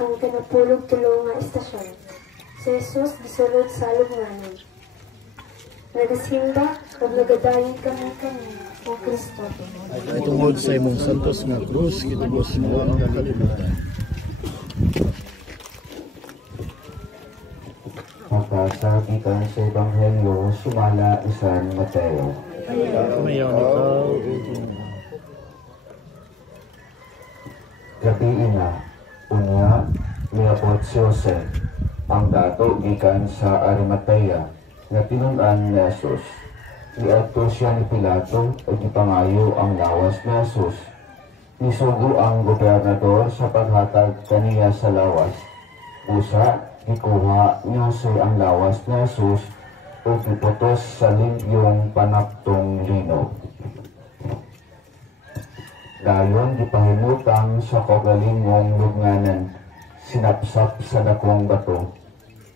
Ang kanapulog tulong nga istasyon. Si Jesus gisulod sa lubnganan. Nagasimba o nagadayon kami o Kristo. Ay tungod sa imong santos nga krus, kitubos mo ang kalibutan. Makasakitan sa Ebanghelyo, sumala isan Mateo. Mayaw ikaw, Gabi ina, unya, miapot si Jose, ang dato gikan sa Arimatea, nga tinun-an ni Jesus. Iadto siya ni Pilato o gipangayo ang lawas ni Jesus. Nisugo ang gobernador sa paghatag kaniya sa lawas. Usa, gikuha ni Jose ang lawas ni Jesus o giputos sa limbyong panaptong lino. Dayon gipahimutang sa kagalingong lubnganan, sinapsap sa dakong bato.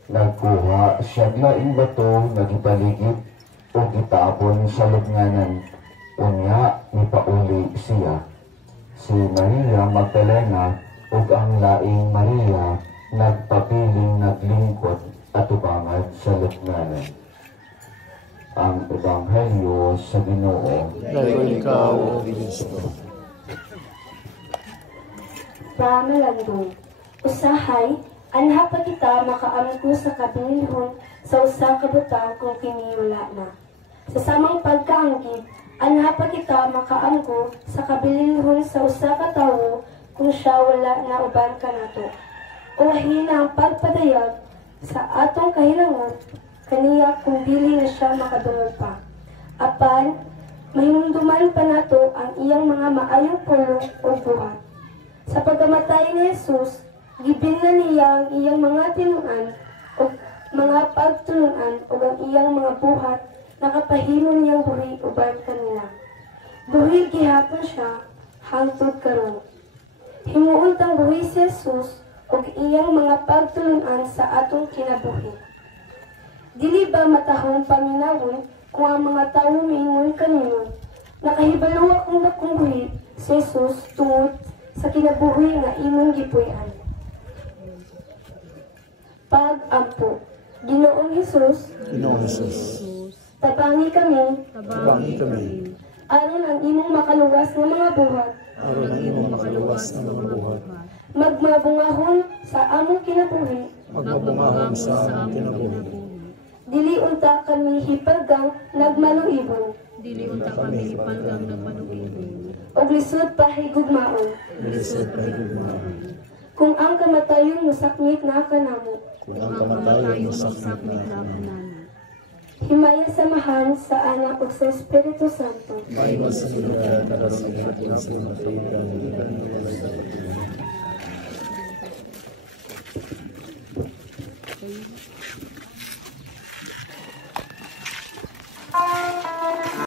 Nagkuha siya laing bato na gipaligid o gitapon sa lubnganan. Unya mipauli siya. Si Maria Magdalena ug ang laing Maria nagpapiling naglingkod at ubangad sa lubnganan. Ang Ebanghelyo sa Ginoo. dayon ikaw, O Kristo. Pamalandong. Usahay, anha pa kita makaamko sa kabilihon sa usa ka butang kung kini wala na. Sa samang pagkaanggid, anha pa kita makaamko sa kabilihon sa usa ka tawo kung siya wala na uban kanato. Ulahin ang pagpadayag sa atong kahilangan kaniya kung dili na siya makadungog pa. Apan, mahimumduman pa nato ang iyang mga maayong pulong o buhat. Sa pagkamatay ni Jesus, gibilin niya ang iyang mga tinuan o mga pagtulungan o ang iyang mga buhat nakapahimo niyang buhi uban kanila. Buhi gihapon siya hangtod karon. Himuon tang buhi si Jesus o iyang mga pagtulungan sa atong kinabuhi. Dili ba matahong paminawon kung ang mga tawo miingon kanino? Nakahibaluwa kung dakong buhi si Jesus tungod sa kinabuhi nga imong gipuy-an. Pag-ampo. Ginoong Jesus, tabangi kami, aron ang imong makaluwas nga mga buhat, magmabungahon sa among kinabuhi, dili unta kami hipalgang nagmanuibon, og lisod pahigugmaon. Kung ang kamatayon musakmit na kanamo, himaya samahan sa anak ug sa Espiritu Santo.